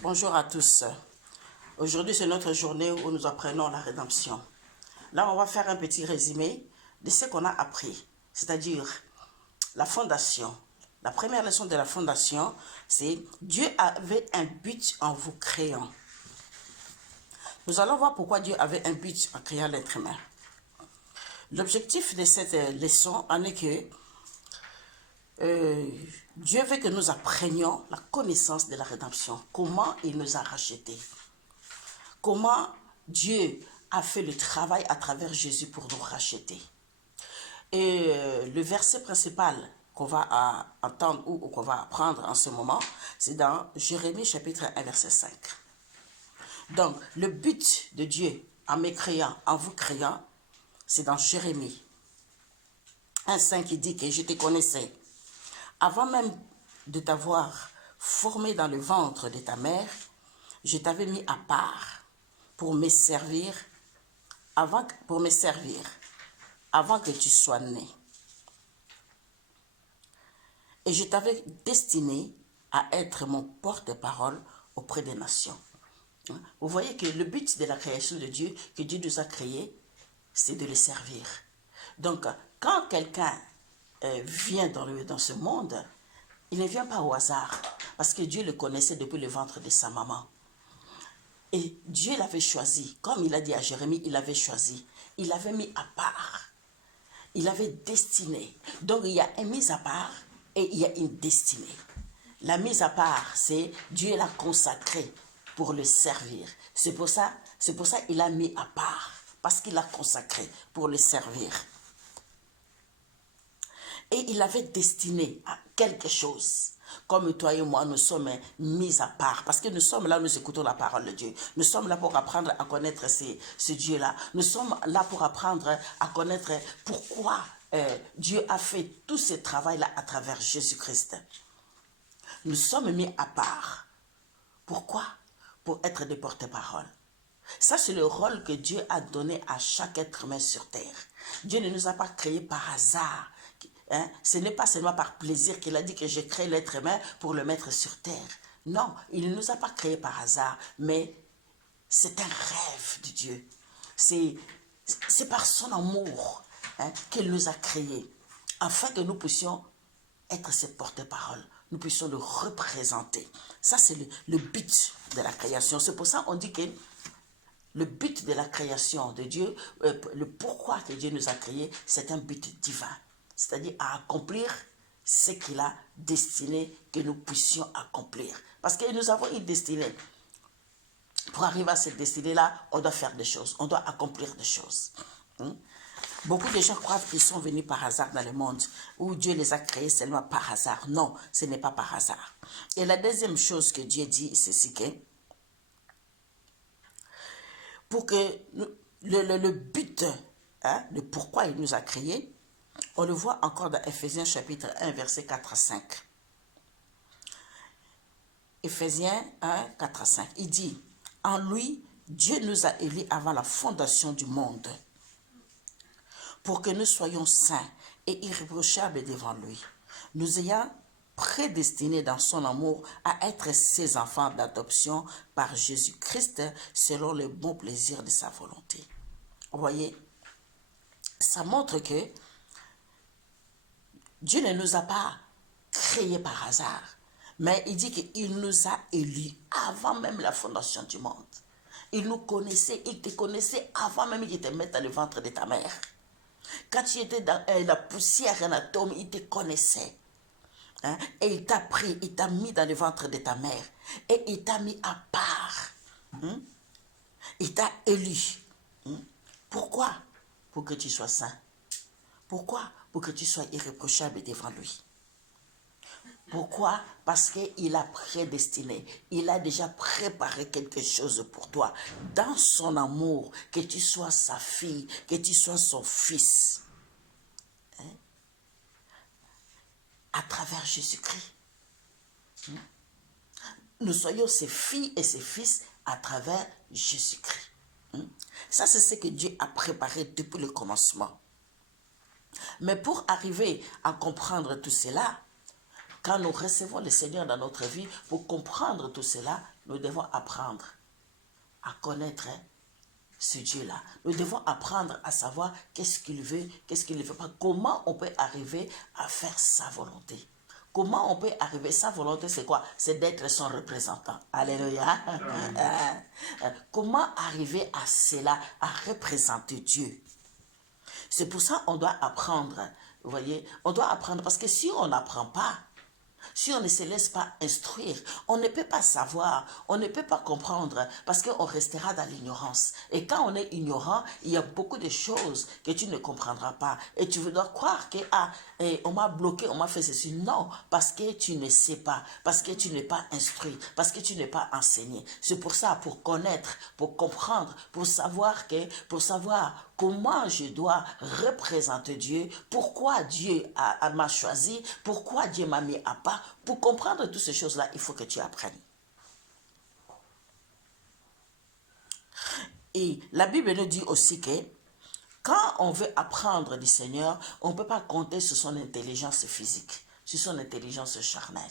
Bonjour à tous. Aujourd'hui, c'est notre journée où nous apprenons la rédemption. Là, on va faire un petit résumé de ce qu'on a appris, c'est-à-dire la fondation. La première leçon de la fondation, c'est Dieu avait un but en vous créant. Nous allons voir pourquoi Dieu avait un but en créant l'être humain. L'objectif de cette leçon en est que Dieu veut que nous apprenions la connaissance de la rédemption. Comment il nous a rachetés. Comment Dieu a fait le travail à travers Jésus pour nous racheter. Et le verset principal qu'on va entendre ou qu'on va apprendre en ce moment, c'est dans Jérémie chapitre 1, verset 5. Donc, le but de Dieu en me créant, en vous créant, c'est dans Jérémie 1,5 qui dit que je te connaissais. Avant même de t'avoir formé dans le ventre de ta mère, je t'avais mis à part pour me servir avant que tu sois né. Et je t'avais destiné à être mon porte-parole auprès des nations. Vous voyez que le but de la création de Dieu, que Dieu nous a créé, c'est de le servir. Donc, quand quelqu'un vient dans ce monde, il ne vient pas au hasard, parce que Dieu le connaissait depuis le ventre de sa maman. Et Dieu l'avait choisi, comme il a dit à Jérémie, il l'avait choisi. Il l'avait mis à part. Il l'avait destiné. Donc il y a une mise à part et il y a une destinée. La mise à part, c'est Dieu l'a consacré pour le servir. C'est pour ça qu'il l'a mis à part, parce qu'il l'a consacré pour le servir. Et il l'avait destiné à quelque chose. Comme toi et moi, nous sommes mis à part. Parce que nous sommes là, nous écoutons la parole de Dieu. Nous sommes là pour apprendre à connaître ce Dieu-là. Nous sommes là pour apprendre à connaître pourquoi Dieu a fait tout ce travail-là à travers Jésus-Christ. Nous sommes mis à part. Pourquoi? Pour être des porte-parole. Ça, c'est le rôle que Dieu a donné à chaque être humain sur terre. Dieu ne nous a pas créés par hasard. Ce n'est pas seulement par plaisir qu'il a dit que j'ai créé l'être humain pour le mettre sur terre. Non, il ne nous a pas créés par hasard, mais c'est un rêve de Dieu. C'est par son amour qu'il nous a créés, afin que nous puissions être ses porte-parole, nous puissions le représenter. Ça, c'est le but de la création. C'est pour ça qu'on dit que le but de la création de Dieu, le pourquoi que Dieu nous a créés, c'est un but divin. C'est-à-dire à accomplir ce qu'il a destiné que nous puissions accomplir. Parce que nous avons une destinée. Pour arriver à cette destinée-là, on doit faire des choses, on doit accomplir des choses. Beaucoup de gens croient qu'ils sont venus par hasard dans le monde, où Dieu les a créés seulement par hasard. Non, ce n'est pas par hasard. Et la deuxième chose que Dieu dit, c'est que pour que le but, de pourquoi il nous a créés, on le voit encore dans Ephésiens chapitre 1, verset 4 à 5. Ephésiens 1, 4 à 5. Il dit, en lui, Dieu nous a élus avant la fondation du monde, pour que nous soyons saints et irréprochables devant lui, nous ayant prédestinés dans son amour à être ses enfants d'adoption par Jésus-Christ selon le bon plaisir de sa volonté. Vous voyez, ça montre que Dieu ne nous a pas créés par hasard, mais il dit qu'il nous a élus avant même la fondation du monde. Il nous connaissait, il te connaissait avant même qu'il te mette dans le ventre de ta mère. Quand tu étais dans la poussière d'un atome, il te connaissait. Et il t'a pris, il t'a mis dans le ventre de ta mère. Et il t'a mis à part. Il t'a élu. Pourquoi? Pour que tu sois saint. Pourquoi? Pour que tu sois irréprochable devant lui. Pourquoi? Parce qu'il a prédestiné. Il a déjà préparé quelque chose pour toi. Dans son amour, que tu sois sa fille, que tu sois son fils. À travers Jésus-Christ. Nous soyons ses filles et ses fils à travers Jésus-Christ. Ça, c'est ce que Dieu a préparé depuis le commencement. Mais pour arriver à comprendre tout cela, quand nous recevons le Seigneur dans notre vie, pour comprendre tout cela, nous devons apprendre à connaître ce Dieu-là. Nous devons apprendre à savoir qu'est-ce qu'il veut, qu'est-ce qu'il ne veut pas, comment on peut arriver à faire sa volonté. Comment on peut arriver, sa volonté c'est quoi? C'est d'être son représentant. Alléluia. Comment arriver à cela, à représenter Dieu? C'est pour ça qu'on doit apprendre. Vous voyez, on doit apprendre parce que si on n'apprend pas, si on ne se laisse pas instruire, on ne peut pas savoir, on ne peut pas comprendre parce qu'on restera dans l'ignorance. Et quand on est ignorant, il y a beaucoup de choses que tu ne comprendras pas. Et tu dois croire que on m'a bloqué, on m'a fait ceci. Non, parce que tu ne sais pas, parce que tu n'es pas instruit, parce que tu n'es pas enseigné. C'est pour ça, pour connaître, pour comprendre, pour savoir comment je dois représenter Dieu, pourquoi Dieu m'a choisi, pourquoi Dieu m'a mis à part. Pour comprendre toutes ces choses-là, il faut que tu apprennes. Et la Bible nous dit aussi que quand on veut apprendre du Seigneur, on ne peut pas compter sur son intelligence physique, sur son intelligence charnelle.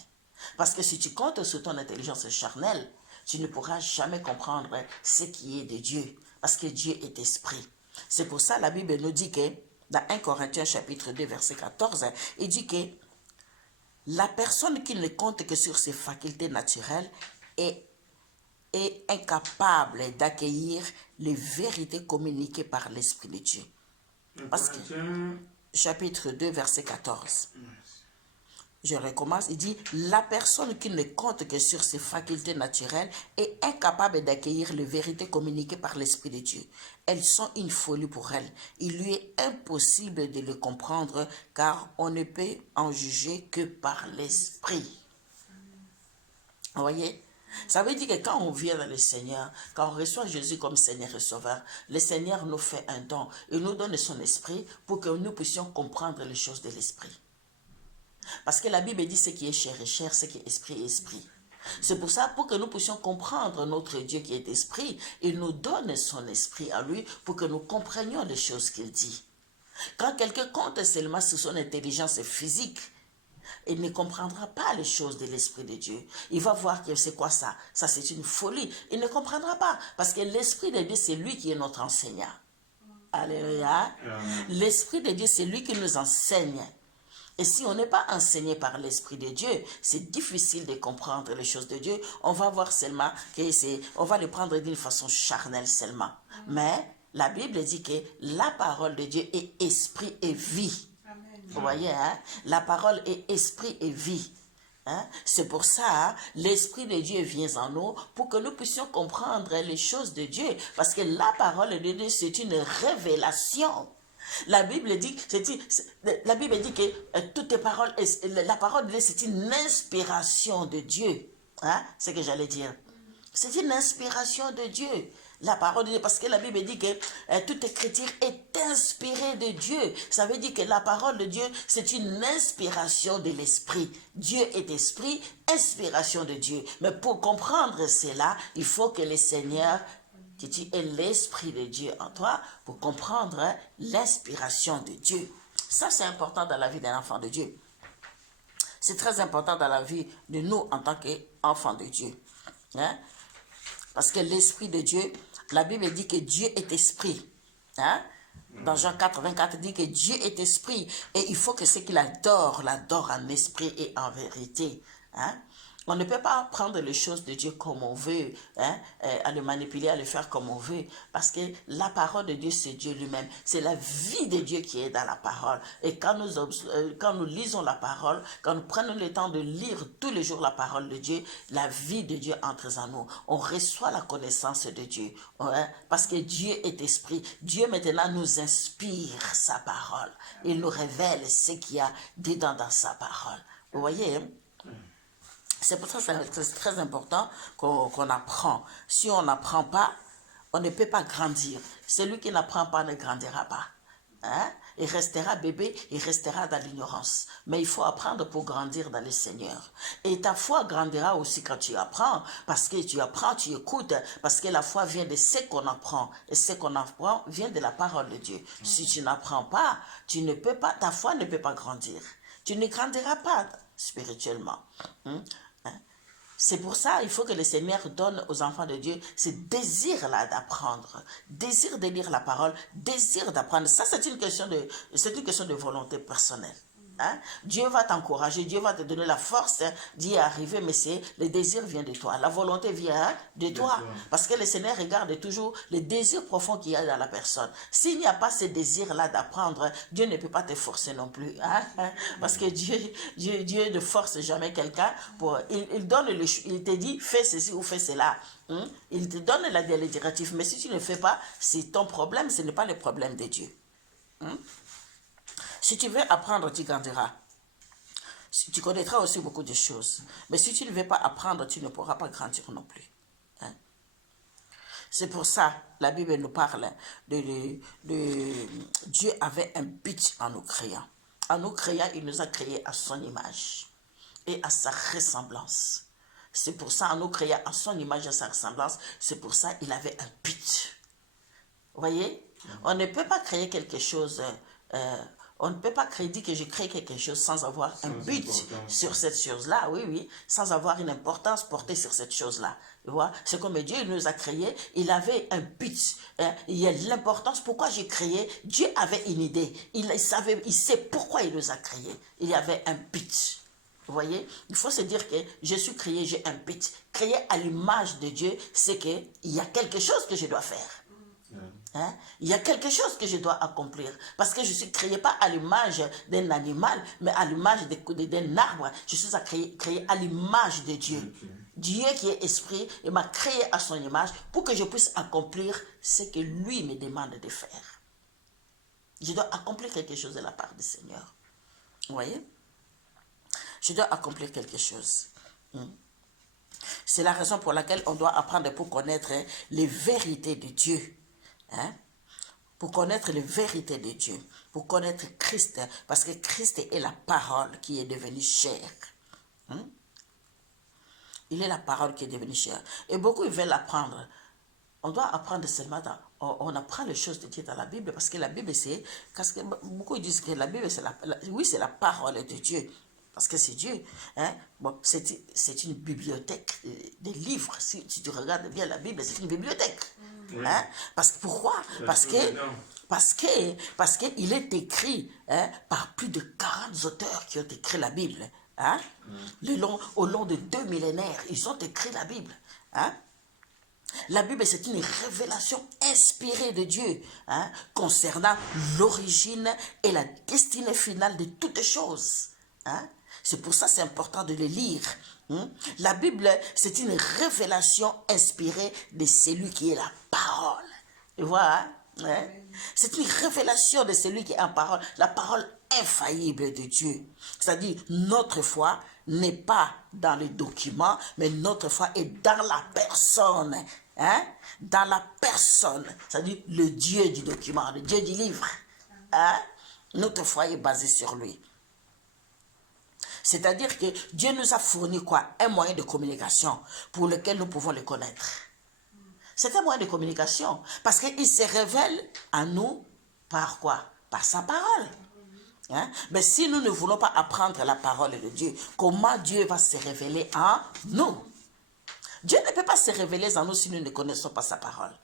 Parce que si tu comptes sur ton intelligence charnelle, tu ne pourras jamais comprendre ce qui est de Dieu. Parce que Dieu est esprit. C'est pour ça que la Bible nous dit que, dans 1 Corinthiens chapitre 2, verset 14, il dit que la personne qui ne compte que sur ses facultés naturelles est incapable d'accueillir les vérités communiquées par l'Esprit de Dieu. Parce que, chapitre 2, verset 14. Je recommence, il dit, la personne qui ne compte que sur ses facultés naturelles est incapable d'accueillir les vérités communiquées par l'Esprit de Dieu. Elles sont une folie pour elle. Il lui est impossible de les comprendre car on ne peut en juger que par l'Esprit. Vous voyez? Ça veut dire que quand on vient dans le Seigneur, quand on reçoit Jésus comme Seigneur et Sauveur, le Seigneur nous fait un don. Il nous donne son esprit pour que nous puissions comprendre les choses de l'esprit. Parce que la Bible dit ce qui est chair est chair, ce qui est esprit est esprit. C'est pour ça, pour que nous puissions comprendre notre Dieu qui est esprit, il nous donne son esprit à lui pour que nous comprenions les choses qu'il dit. Quand quelqu'un compte seulement sur son intelligence physique, il ne comprendra pas les choses de l'Esprit de Dieu. Il va voir que c'est quoi ça? Ça, c'est une folie. Il ne comprendra pas. Parce que l'Esprit de Dieu, c'est lui qui est notre enseignant. Alléluia. L'Esprit de Dieu, c'est lui qui nous enseigne. Et si on n'est pas enseigné par l'Esprit de Dieu, c'est difficile de comprendre les choses de Dieu. On va voir seulement on va les prendre d'une façon charnelle seulement. Mais la Bible dit que la parole de Dieu est esprit et vie. Vous voyez, hein? La parole est esprit et vie. Hein? C'est pour ça, hein, l'Esprit de Dieu vient en nous pour que nous puissions comprendre les choses de Dieu. Parce que la parole de Dieu, c'est une révélation. La Bible dit que toutes les paroles, la parole de Dieu, c'est une inspiration de Dieu. Hein? C'est ce que j'allais dire. C'est une inspiration de Dieu. La parole de Dieu, parce que la Bible dit que toute écriture est inspirée de Dieu. Ça veut dire que la parole de Dieu, c'est une inspiration de l'esprit. Dieu est esprit, inspiration de Dieu. Mais pour comprendre cela, il faut que le Seigneur, que tu aies l'esprit de Dieu en toi pour comprendre l'inspiration de Dieu. Ça, c'est important dans la vie d'un enfant de Dieu. C'est très important dans la vie de nous en tant qu'enfants de Dieu. Hein? Parce que l'Esprit de Dieu, la Bible dit que Dieu est esprit. Hein? Dans Jean 4, 24, dit que Dieu est esprit. Et il faut que ce qu'il adore, l'adore en esprit et en vérité. Hein? On ne peut pas prendre les choses de Dieu comme on veut, hein, à le manipuler, à le faire comme on veut, parce que la parole de Dieu, c'est Dieu lui-même. C'est la vie de Dieu qui est dans la parole. Et quand nous lisons la parole, quand nous prenons le temps de lire tous les jours la parole de Dieu, la vie de Dieu entre en nous. On reçoit la connaissance de Dieu, hein, parce que Dieu est esprit. Dieu maintenant nous inspire sa parole. Il nous révèle ce qu'il y a dedans dans sa parole. Vous voyez, hein? C'est pour ça que c'est très important qu'on apprend. Si on n'apprend pas, on ne peut pas grandir. Celui qui n'apprend pas ne grandira pas. Hein? Il restera bébé, il restera dans l'ignorance. Mais il faut apprendre pour grandir dans le Seigneur. Et ta foi grandira aussi quand tu apprends. Parce que tu apprends, tu écoutes. Parce que la foi vient de ce qu'on apprend. Et ce qu'on apprend vient de la parole de Dieu. Si tu n'apprends pas, tu ne peux pas, ta foi ne peut pas grandir. Tu ne grandiras pas. spirituellement. C'est pour ça qu'il faut que le Seigneur donne aux enfants de Dieu ce désir-là d'apprendre, désir de lire la parole, désir d'apprendre. Ça, c'est une question de volonté personnelle. Hein? Dieu va t'encourager, Dieu va te donner la force d'y arriver, mais le désir vient de toi, la volonté vient de toi. Parce que le Seigneur regarde toujours le désir profond qu'il y a dans la personne. S'il n'y a pas ce désir-là d'apprendre, Dieu ne peut pas te forcer non plus. Hein? Parce que Dieu ne force jamais quelqu'un. Il te dit, fais ceci ou fais cela. Il te donne la directive, mais si tu ne fais pas, c'est ton problème, ce n'est pas le problème de Dieu. Si tu veux apprendre, tu grandiras. Tu connaîtras aussi beaucoup de choses. Mais si tu ne veux pas apprendre, tu ne pourras pas grandir non plus. Hein? C'est pour ça, la Bible nous parle de Dieu avait un but en nous créant. En nous créant, il nous a créés à son image et à sa ressemblance. C'est pour ça, en nous créant à son image et à sa ressemblance, c'est pour ça qu'il avait un but. Vous voyez? On ne peut pas créer quelque chose... on ne peut pas dire que je crée quelque chose sans avoir un but sur cette chose-là, oui, sans avoir une importance portée sur cette chose-là. Tu vois, c'est comme Dieu nous a créés, il avait un but. Il y a l'importance, pourquoi j'ai créé, Dieu avait une idée, il sait pourquoi il nous a créés, il y avait un but. Vous voyez, il faut se dire que je suis créé, j'ai un but. Créé à l'image de Dieu, c'est qu'il y a quelque chose que je dois faire. Hein? Il y a quelque chose que je dois accomplir. Parce que je ne suis créé pas à l'image d'un animal, mais à l'image d'un arbre. Je suis créé à l'image de Dieu. Dieu qui est esprit, il m'a créé à son image pour que je puisse accomplir ce que lui me demande de faire. Je dois accomplir quelque chose de la part du Seigneur. Vous voyez? Je dois accomplir quelque chose. C'est la raison pour laquelle on doit apprendre pour connaître les vérités de Dieu. Hein? Pour connaître les vérités de Dieu, pour connaître Christ, parce que Christ est la parole qui est devenue chair. Il est la parole qui est devenue chair. Et beaucoup ils veulent apprendre. On doit apprendre seulement on apprend les choses de Dieu dans la Bible, parce que la Bible c'est, parce que beaucoup disent que la Bible c'est c'est la parole de Dieu. Parce que c'est Dieu. Hein? Bon, c'est une bibliothèque de livres. Si tu regardes bien la Bible, c'est une bibliothèque. Oui. Hein? Pourquoi? Parce qu'il est écrit par plus de 40 auteurs qui ont écrit la Bible. Hein? Au long de 2 millénaires, ils ont écrit la Bible. Hein? La Bible, c'est une révélation inspirée de Dieu concernant l'origine et la destinée finale de toutes choses. Hein? C'est pour ça que c'est important de le lire. La Bible, c'est une révélation inspirée de celui qui est la parole. Tu vois, hein? C'est une révélation de celui qui est en parole, la parole infaillible de Dieu. C'est-à-dire, notre foi n'est pas dans les documents, mais notre foi est dans la personne. Hein? Dans la personne, c'est-à-dire le Dieu du document, le Dieu du livre. Hein? Notre foi est basée sur lui. C'est-à-dire que Dieu nous a fourni quoi? Un moyen de communication pour lequel nous pouvons le connaître. C'est un moyen de communication parce qu'il se révèle à nous par quoi? Par sa parole. Hein? Mais si nous ne voulons pas apprendre la parole de Dieu, comment Dieu va se révéler en nous? Dieu ne peut pas se révéler en nous si nous ne connaissons pas sa parole.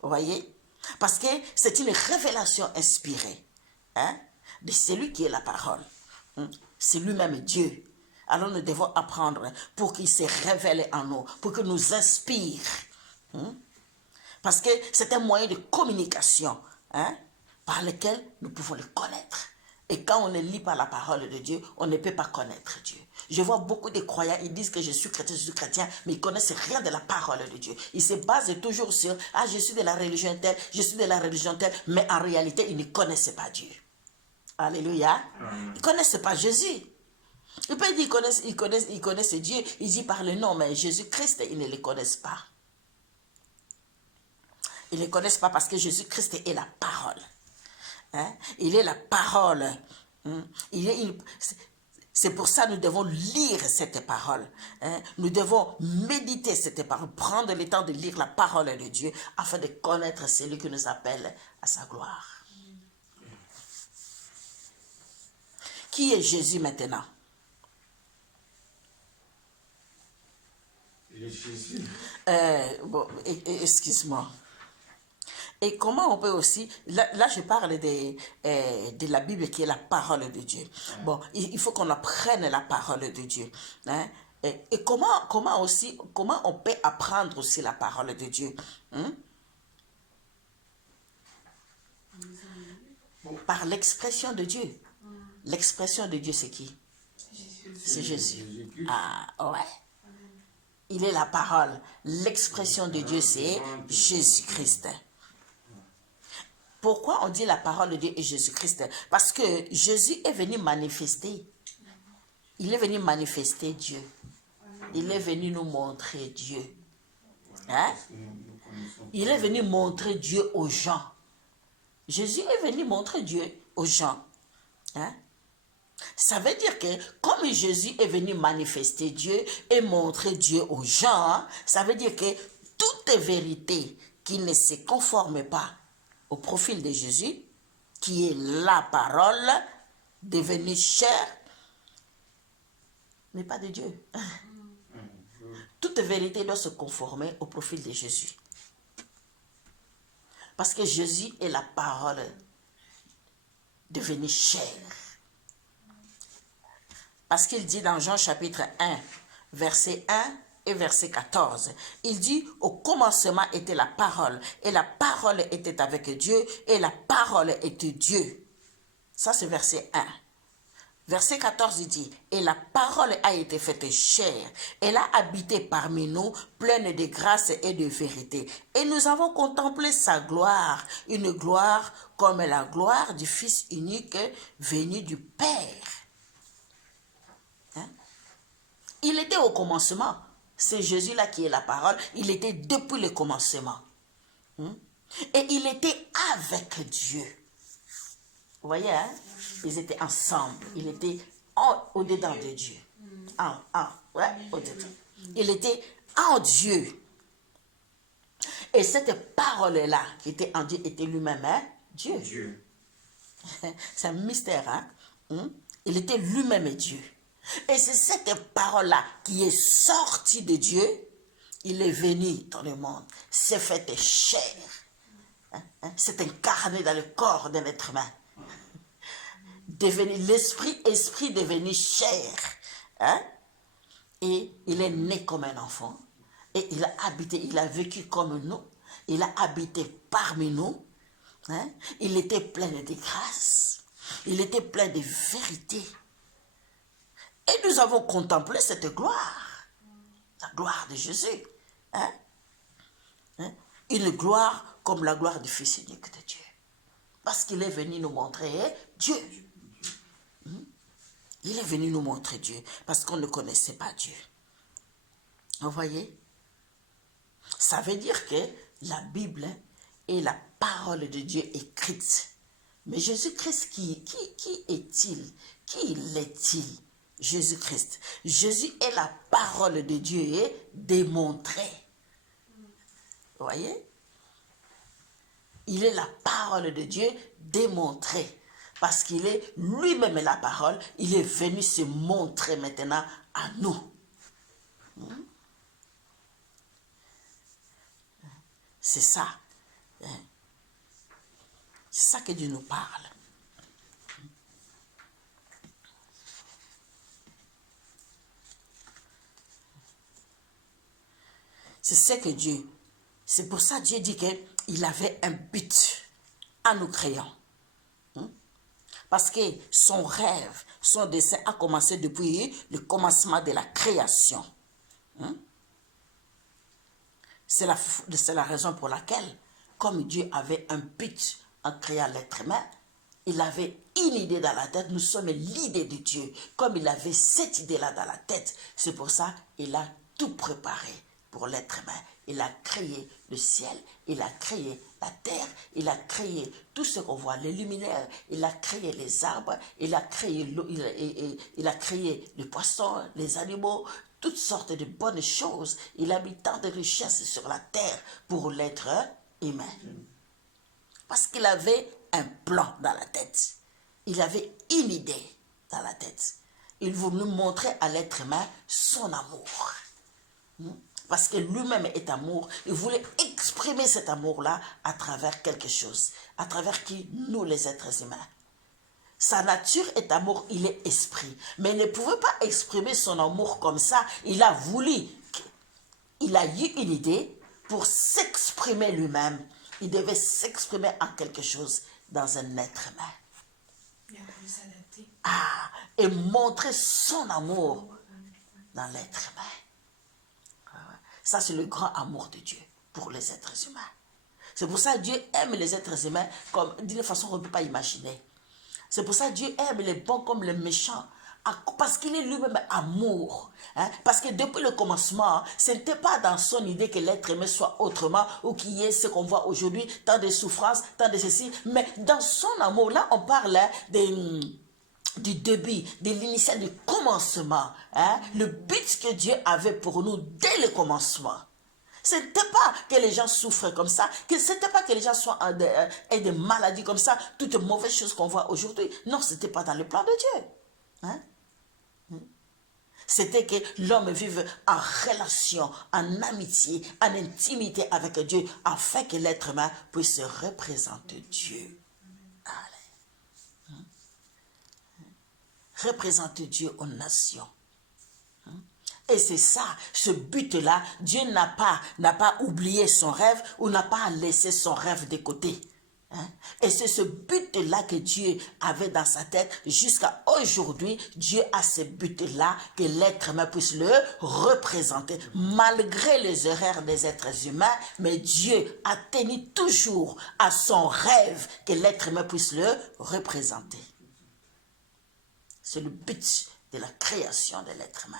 Vous voyez? Parce que c'est une révélation inspirée de celui qui est la parole. C'est lui-même Dieu. Alors nous devons apprendre pour qu'il se révèle en nous, pour qu'il nous inspire. Parce que c'est un moyen de communication par lequel nous pouvons le connaître. Et quand on ne lit pas la parole de Dieu, on ne peut pas connaître Dieu. Je vois beaucoup de croyants, ils disent que je suis chrétien, mais ils ne connaissent rien de la parole de Dieu. Ils se basent toujours sur, je suis de la religion telle, je suis de la religion telle, mais en réalité, ils ne connaissent pas Dieu. Alléluia. Ils ne connaissent pas Jésus. Ils peuvent dire qu'ils connaissent Dieu, ils disent par le nom, mais Jésus-Christ, ils ne le connaissent pas. Ils ne le connaissent pas parce que Jésus-Christ est la parole. Il est la parole. C'est pour ça que nous devons lire cette parole. Nous devons méditer cette parole, prendre le temps de lire la parole de Dieu afin de connaître celui qui nous appelle à sa gloire. Qui est Jésus maintenant? Bon, excuse-moi. Et comment on peut aussi, là je parle de la Bible qui est la parole de Dieu. Bon, il faut qu'on apprenne la parole de Dieu. Hein? Et comment on peut apprendre aussi la parole de Dieu? Hein? Par l'expression de Dieu. L'expression de Dieu, c'est qui? C'est Jésus. Ah, ouais. Il est la parole. L'expression de Dieu, c'est Jésus-Christ. Pourquoi on dit la parole de Dieu est Jésus-Christ? Parce que Jésus est venu manifester. Il est venu manifester Dieu. Il est venu nous montrer Dieu. Hein? Il est venu montrer Dieu aux gens. Jésus est venu montrer Dieu aux gens. Hein? Ça veut dire que comme Jésus est venu manifester Dieu et montrer Dieu aux gens, ça veut dire que toute vérité qui ne se conforme pas au profil de Jésus, qui est la parole devenue chair, n'est pas de Dieu. Toute vérité doit se conformer au profil de Jésus. Parce que Jésus est la parole devenue chair. Parce qu'il dit dans Jean chapitre 1, verset 1 et verset 14, il dit, au commencement était la parole, et la parole était avec Dieu, et la parole était Dieu. Ça c'est verset 1. Verset 14, il dit, et la parole a été faite chair, elle a habité parmi nous, pleine de grâce et de vérité. Et nous avons contemplé sa gloire, une gloire comme la gloire du Fils unique venu du Père. Hein? Il était au commencement. C'est Jésus-là qui est la parole. Il était depuis le commencement. Et il était avec Dieu. Vous voyez, hein? Ils étaient ensemble. Il était au-dedans de Dieu. Ouais, au-dedans. Il était en Dieu. Et cette parole-là, qui était en Dieu, était lui-même, hein? Dieu. C'est un mystère, hein? Il était lui-même Dieu. Et c'est cette parole-là qui est sortie de Dieu. Il est venu dans le monde, s'est fait chair, s'est incarné dans le corps d'un être humain. L'esprit devenu chair. Hein? Et il est né comme un enfant. Et il a habité, il a vécu comme nous. Il a habité parmi nous. Hein? Il était plein de grâce. Il était plein de vérité. Et nous avons contemplé cette gloire. La gloire de Jésus. Hein? Hein? Une gloire comme la gloire du Fils unique de Dieu. Parce qu'il est venu nous montrer Dieu. Il est venu nous montrer Dieu. Parce qu'on ne connaissait pas Dieu. Vous voyez? Ça veut dire que la Bible est la parole de Dieu écrite. Mais Jésus-Christ, qui est-il? Qui l'est-il? Jésus-Christ. Jésus est la parole de Dieu démontrée. Vous voyez? Il est la parole de Dieu démontrée. Parce qu'il est lui-même la parole. Il est venu se montrer maintenant à nous. C'est ça. C'est ça que Dieu nous parle. C'est ce que Dieu... C'est pour ça que Dieu dit qu'il avait un but en nous créant. Parce que son rêve, son dessein a commencé depuis le commencement de la création. C'est la raison pour laquelle, comme Dieu avait un but en créant l'être humain, il avait une idée dans la tête. Nous sommes l'idée de Dieu. Comme il avait cette idée-là dans la tête, c'est pour ça qu'il a tout préparé pour l'être humain. Il a créé le ciel, il a créé la terre, il a créé tout ce qu'on voit, les luminaires, il a créé les arbres, il a créé l'eau, il a créé les poissons, les animaux, toutes sortes de bonnes choses. Il a mis tant de richesses sur la terre pour l'être humain. Parce qu'il avait un plan dans la tête. Il avait une idée dans la tête. Il voulait montrer à l'être humain son amour. Parce que lui-même est amour. Il voulait exprimer cet amour-là à travers quelque chose. À travers qui? Nous, les êtres humains. Sa nature est amour, il est esprit. Mais il ne pouvait pas exprimer son amour comme ça. Il a voulu, il a eu une idée pour s'exprimer lui-même. Il devait s'exprimer en quelque chose dans un être humain. Il a voulu s'adapter. Ah, et montrer son amour dans l'être humain. Ça, c'est le grand amour de Dieu pour les êtres humains. C'est pour ça que Dieu aime les êtres humains comme d'une façon qu'on ne peut pas imaginer. C'est pour ça que Dieu aime les bons comme les méchants. Parce qu'il est lui-même amour. Hein? Parce que depuis le commencement, ce n'était pas dans son idée que l'être aimé soit autrement ou qu'il y ait ce qu'on voit aujourd'hui, tant de souffrances, tant de ceci. Mais dans son amour, là, on parle du début, de l'initial, du commencement. Hein? Le but que Dieu avait pour nous dès le commencement. Ce n'était pas que les gens souffrent comme ça, ce n'était pas que les gens aient des maladies comme ça, toutes mauvaises choses qu'on voit aujourd'hui. Non, ce n'était pas dans le plan de Dieu. Hein? C'était que l'homme vive en relation, en amitié, en intimité avec Dieu, afin que l'être humain puisse représenter Dieu. Allez. Représenter Dieu aux nations. Et c'est ça, ce but-là, Dieu n'a pas oublié son rêve ou n'a pas laissé son rêve de côté. Hein? Et c'est ce but-là que Dieu avait dans sa tête jusqu'à aujourd'hui. Dieu a ce but-là que l'être humain puisse le représenter. Malgré les erreurs des êtres humains, mais Dieu a tenu toujours à son rêve que l'être humain puisse le représenter. C'est le but de la création de l'être humain.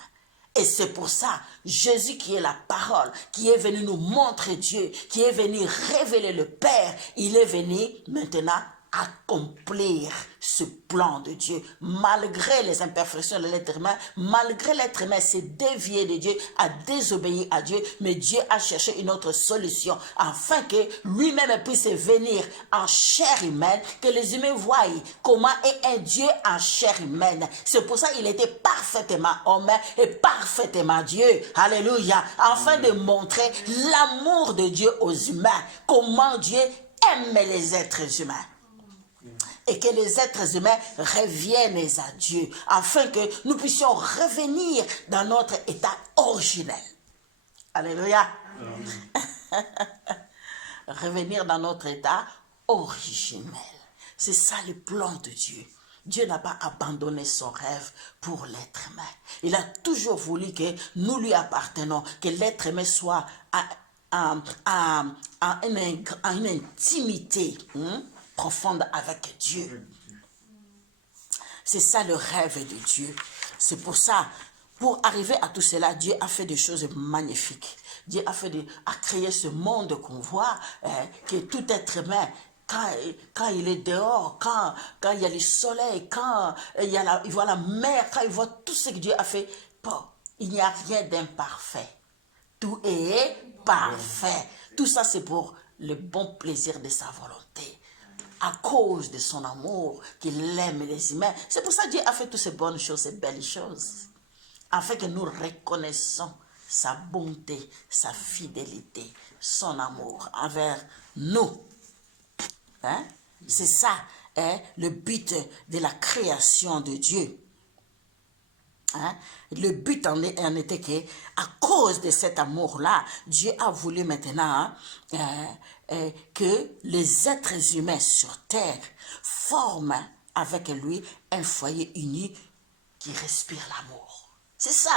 Et c'est pour ça, Jésus qui est la parole, qui est venu nous montrer Dieu, qui est venu révéler le Père, il est venu maintenant accomplir ce plan de Dieu. Malgré les imperfections de l'être humain, malgré l'être humain s'est dévié de Dieu, a désobéi à Dieu, mais Dieu a cherché une autre solution afin que lui-même puisse venir en chair humaine, que les humains voient comment est un Dieu en chair humaine. C'est pour ça qu'il était parfaitement homme et parfaitement Dieu. Alléluia. Afin de montrer l'amour de Dieu aux humains, comment Dieu aime les êtres humains. Et que les êtres humains reviennent à Dieu, afin que nous puissions revenir dans notre état originel. Alléluia. Revenir dans notre état originel. C'est ça le plan de Dieu. Dieu n'a pas abandonné son rêve pour l'être humain. Il a toujours voulu que nous lui appartenons, que l'être humain soit en une intimité profonde avec Dieu. C'est ça le rêve de Dieu. C'est pour ça, pour arriver à tout cela, Dieu a fait des choses magnifiques. Dieu a créé ce monde qu'on voit, que tout être humain, quand il est dehors, quand il y a le soleil, quand il voit la mer, quand il voit tout ce que Dieu a fait, bon, il n'y a rien d'imparfait. Tout est parfait. Tout ça, c'est pour le bon plaisir de sa volonté. À cause de son amour, qu'il aime les humains. C'est pour ça que Dieu a fait toutes ces bonnes choses, ces belles choses. Afin que nous reconnaissons sa bonté, sa fidélité, son amour envers nous. Hein? C'est ça, hein, le but de la création de Dieu. Hein? Le but en était que, à cause de cet amour-là, Dieu a voulu maintenant que les êtres humains sur terre forment avec lui un foyer uni qui respire l'amour. C'est ça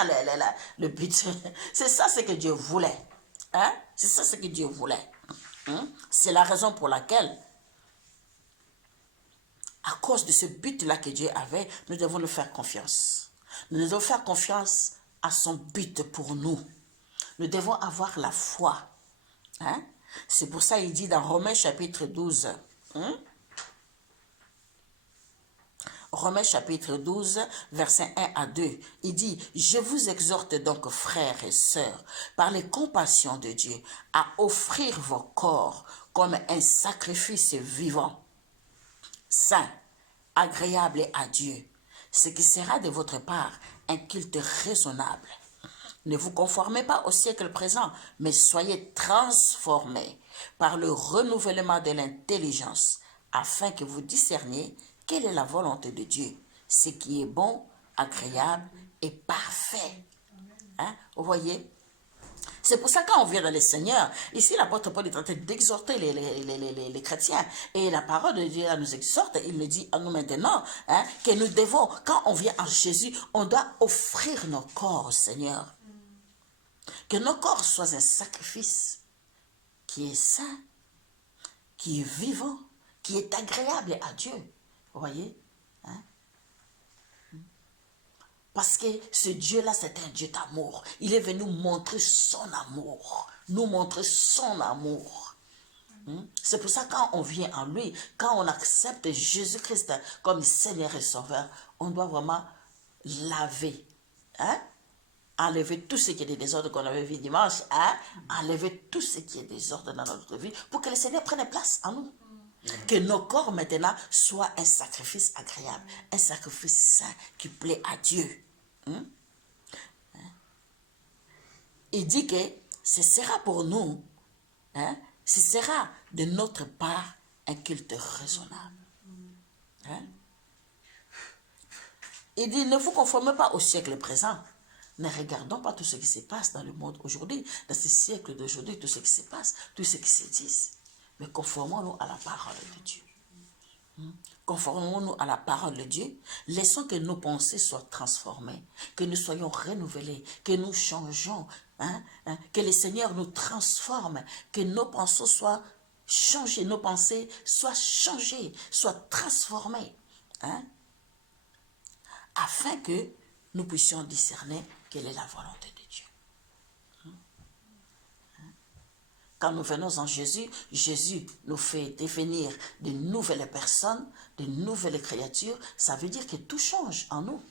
le but. C'est ça ce que Dieu voulait. Hein? C'est ça ce que Dieu voulait. Hein? C'est la raison pour laquelle, à cause de ce but-là que Dieu avait, nous devons lui faire confiance. Nous devons faire confiance à son but pour nous. Nous devons avoir la foi. Hein? C'est pour ça qu'il dit dans Romains chapitre 12. Romains chapitre 12, versets 1 à 2. Il dit, « Je vous exhorte donc, frères et sœurs, par les compassions de Dieu, à offrir vos corps comme un sacrifice vivant, saint, agréable à Dieu, ce qui sera de votre part un culte raisonnable. Ne vous conformez pas au siècle présent, mais soyez transformés par le renouvellement de l'intelligence, afin que vous discerniez quelle est la volonté de Dieu, ce qui est bon, agréable et parfait. Hein? Vous voyez? C'est pour ça que quand on vient dans le Seigneur, ici l'apôtre Paul est en train d'exhorter les chrétiens. Et la parole de Dieu nous exhorte, il le dit à nous maintenant, hein, que nous devons, quand on vient en Jésus, on doit offrir nos corps au Seigneur. Que nos corps soient un sacrifice qui est saint, qui est vivant, qui est agréable à Dieu. Vous voyez? Hein? Parce que ce Dieu-là, c'est un Dieu d'amour. Il est venu montrer son amour. Nous montrer son amour. C'est pour ça que quand on vient en lui, quand on accepte Jésus-Christ comme Seigneur et Sauveur, on doit vraiment laver. Hein? Enlever tout ce qui est des désordres qu'on avait vu dimanche. Hein? Enlever tout ce qui est désordre dans notre vie pour que le Seigneur prenne place en nous. Que nos corps maintenant soient un sacrifice agréable, un sacrifice saint qui plaît à Dieu. Il dit que ce sera pour nous, hein, ce sera de notre part un culte raisonnable. Hein? Il dit, ne vous conformez pas au siècle présent. Ne regardons pas tout ce qui se passe dans le monde aujourd'hui, dans ce siècle d'aujourd'hui, tout ce qui se passe, tout ce qui se dit. Mais conformons-nous à la parole de Dieu. Conformons-nous à la parole de Dieu. Laissons que nos pensées soient transformées, que nous soyons renouvelés, que nous changeons, que le Seigneur nous transforme, que nos pensées soient changées, nos pensées soient changées, soient transformées, afin que nous puissions discerner quelle est la volonté de Dieu. Quand nous venons en Jésus, Jésus nous fait devenir de nouvelles personnes, de nouvelles créatures. Ça veut dire que tout change en nous.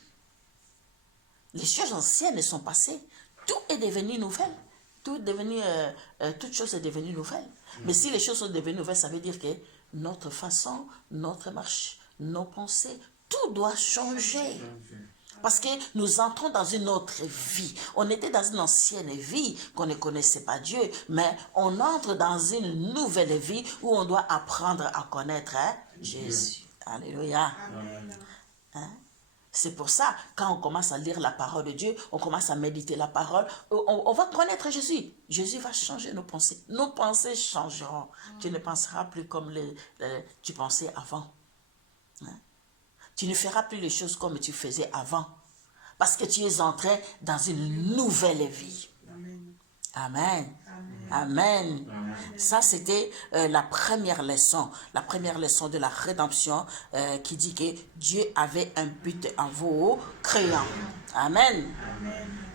Les choses anciennes sont passées. Tout est devenu nouvelle. Toute chose est devenue nouvelle. Mais si les choses sont devenues nouvelles, ça veut dire que notre façon, notre marche, nos pensées, tout doit changer. Parce que nous entrons dans une autre vie. On était dans une ancienne vie qu'on ne connaissait pas Dieu, mais on entre dans une nouvelle vie où on doit apprendre à connaître Jésus. Alléluia. C'est pour ça, quand on commence à lire la parole de Dieu, on commence à méditer la parole, on va connaître Jésus. Jésus va changer nos pensées. Nos pensées changeront. Tu ne penseras plus comme tu pensais avant. Tu ne feras plus les choses comme tu faisais avant. Parce que tu es entré dans une nouvelle vie. Amen. Amen. Amen. Amen. Ça, c'était la première leçon. La première leçon de la rédemption qui dit que Dieu avait un but en vous créant. Amen. Amen.